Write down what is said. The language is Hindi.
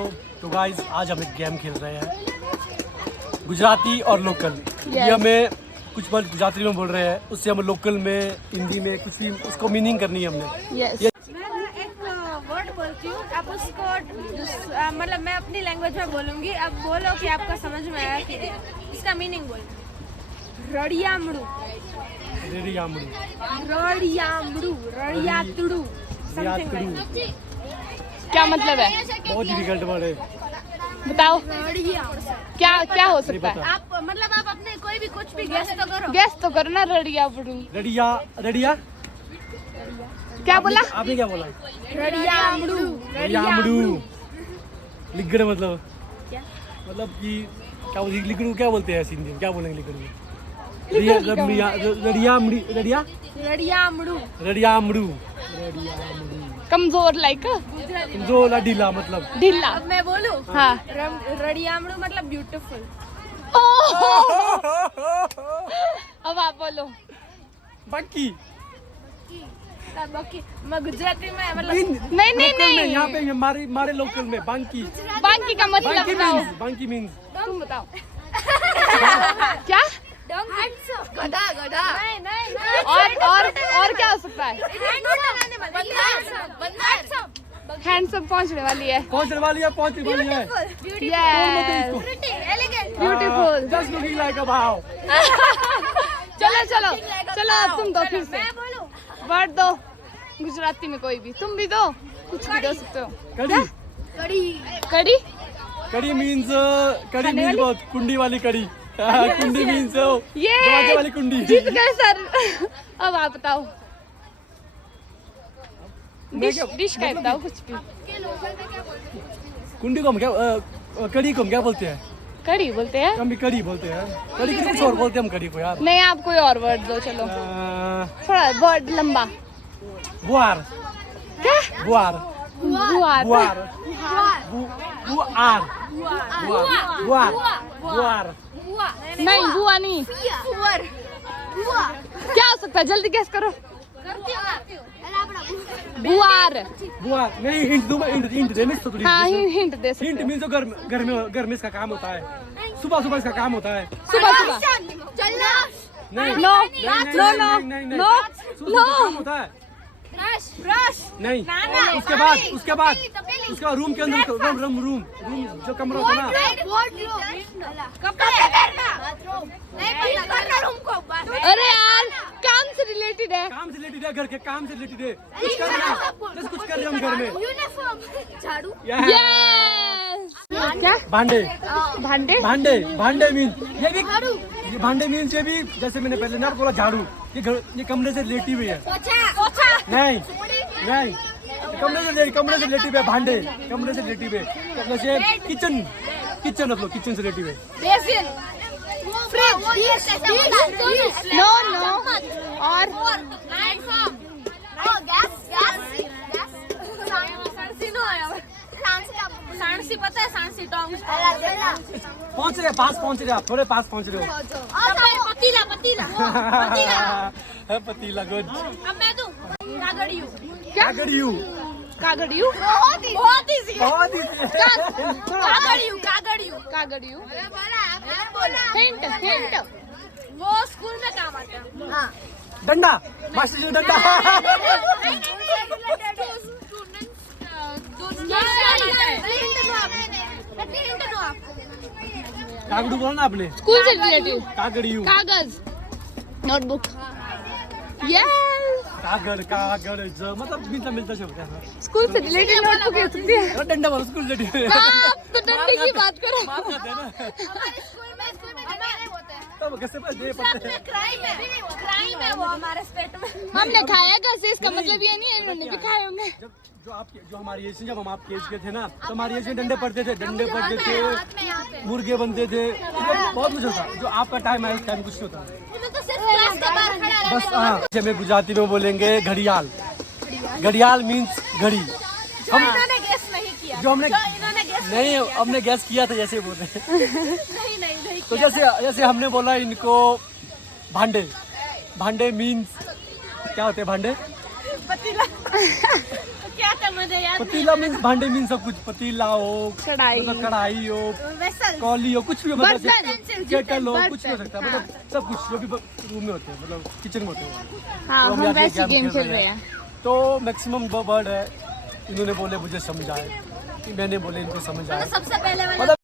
तो गाइस आज हम एक गेम खेल रहे हैं गुजराती और लोकल। ये हमें कुछ वर्ड गुजराती में बोल रहे हैं, उससे हम लोकल में हिंदी में कुछ भी उसको मीनिंग करनी है हमने। मैं एक वर्ड बोलती हूँ, आप उसको मतलब मैं अपनी लैंग्वेज में बोलूँगी, आप बोलो कि आपको समझ में आया कि नहीं। इसका मीनिंग बोलो। रड़ियामड़ू, रेडियामड़ू, रड़ियामड़ू, रड़ियातड़ू, समथिंग लाइक। क्या मतलब है? बहुत डिफिकल्ट वर्ड है। बताओ क्या क्या हो सकता है? आप मतलब आप अपने कोई भी कुछ भी गेस तो करो। गेस तो करो ना। रड़िया बड़ू रड़िया, रड़िया क्या बोला? आपने क्या बोला? रड़ियामड़ू, रड़ियामड़ू लिगड़ मतलब क्या? मतलब कि क्या बोलते लिगड़ू क्या बोलते हैं हिंदी में? क्या बोलेंगे लिगड़ू? रड़ियामड़ी, रड़िया रड़ियामड़ू, रड़ियामड़ू, कमजोर लाइक जो ढीला मतलब। ढीला। अब मैं बोलूं? हाँ। रड़ियामड़ू मतलब ब्यूटीफुल। अब आप बोलो। बाकी बाकी मैं गुजराती में मतलब नहीं नहीं लोकल में नहीं यहाँ पे हमारे लोकल में बांकी, बाकी का मतलब बांकी बताओ। मीन्स, बांकी मीन्स तुम बताओ क्या? गधा गधा। नहीं नहीं और क्या हो सकता है? हैंडसम पहुंचने वाली है। पहुंचने वाली है, पहुंचने वाली है। Yes beautiful. Just looking like a wow. चलो चलो चलो अब तुम दो फिर से मैं बोलूं? वर्ड दो गुजराती में कोई भी। तुम भी दो, कुछ भी दो सकते हो। कड़ी, कड़ी कड़ी मीन्स कड़ी खाने मीन्स वाली? बहुत कुंडी वाली कड़ी। कुंडी मीन्स ये दरवाजे वाली कुंडी। जीत गए सर। अब आप बताओ। डिश का बताओ कुछ भी। कुंडी को हम क्या कड़ी को हम क्या बोलते हैं? कड़ी बोलते हैं? हम भी कड़ी बोलते हैं। कड़ी को कुछ और बोलते हैं हम कड़ी को यार। नहीं आप कोई और वर्ड दो। चलो थोड़ा वर्ड लंबा। बुआर, क्या? बुआर, बुआर। बुआर, बुआर, बुआर, बुआर। नहीं बुआ नहीं। क्या हो सकता है? जल्दी गेस करो। बुआर। बुआर नहीं, हिंट दूं मैं? हिंट दे मिस तो थोड़ी। हाँ हिंट दे सकते हिंट हो। मीन्स जो घर में इसका काम होता है। सुबह सुबह इसका काम होता है। सुबह सुबह। नहीं नो नहीं, नो नहीं, नो नहीं, नहीं, नो सुबह सुबह काम होता है। नहीं उसके बाद रूम के अंदर रूम जो कमरा होता है ना। अरे यार काम से रिलेटेड है। काम से रिलेटेड है, घर के काम से रिलेटेड है। कुछ कर रहे हैं, बस कुछ कर रहे हैं हम घर में। झाड़ू। यस। क्या? भांडे, भांडे। भांडे, भांडे मीन ये भांडे मीन्स ये भी जैसे मैंने पहले ना बोला झाड़ू। ये कमरे से रिलेटिव है। नहीं नहीं कमरे से रिलेटिव है। भांडे कमरे से रिलेटिव है। जैसे किचन मतलब किचन से रिलेटिव है। नो नो और सांसी पता है? सांसी टोंग। पहुंच रहे पास पहुंच रहे आप, थोड़े पास पहुंच रहे हो। पतीला पतीला पतीला गुड। अब मैं दूं कागड़ियू। क्या? कागड़ियू, कागड़ियू। बहुत इजी बहुत ही कागड़ियू कागड़ियू कागड़ियू। बोला हिंट हिंट। वो स्कूल में काम आता है। हाँ। डंडा, मास्टर जी डंडा। कागड़ू बोला ना आपने? स्कूल से रिलेटेड। कागड़ियू, कागज। नोटबुक। यस। कागड़ मतलब मिलता शब्द है। स्कूल से रिलेटेड नोटबुक हो सकती है। और डंडा वाला स्कूल से आप तो डंडे की बात करो। मार खाते हैं ना। हमारे स्कूल में नहीं होते हैं। तब कैसे दे पड़ते हैं। क्राइम है वो हमारे स्टेट में। हमने खाया कैसे? इसका मतलब ये नहीं है इन्होंने भी खाए होंगे। जो हमारी एज जब हम आपके एज के थे ना, तो हमारी एज में डंडे पड़ते थे, मुर्गे बनते थे, बहुत कुछ होता। जो आपका टाइम है उस टाइम कुछ होता। बस हाँ, हमें गुजराती में बोलेंगे घड़ियाल। घड़ियाल मीन्स घड़ी। हम गेस नहीं किया। जो हमने इन्होंने गेस नहीं हमने गैस किया था जैसे बोल रहे हैं। नहीं तो जैसे हमने बोला इनको भांडे। भांडे मीन्स क्या होते हैं भांडे? पतीला। क्या आता मुझे याद पतीला मीन्स भांडे मीन्स सब कुछ, पतीला हो, कढ़ाई। मतलब कढ़ाई हो, वेसल कौली हो, कुछ भी हो, बर्तन। मतलब केटल हो, कुछ भी हो सकता है, मतलब सब कुछ जो भी रूम में होते हैं, मतलब किचन में होते हैं। हाँ तो हम आज ये वैसे गेम खेल रहे हैं। तो मैक्सिमम वर्ड है, इन्होंने बोले मुझे समझ आए, मैंने बोले इनको समझ आए। सबसे पहले वाला मतलब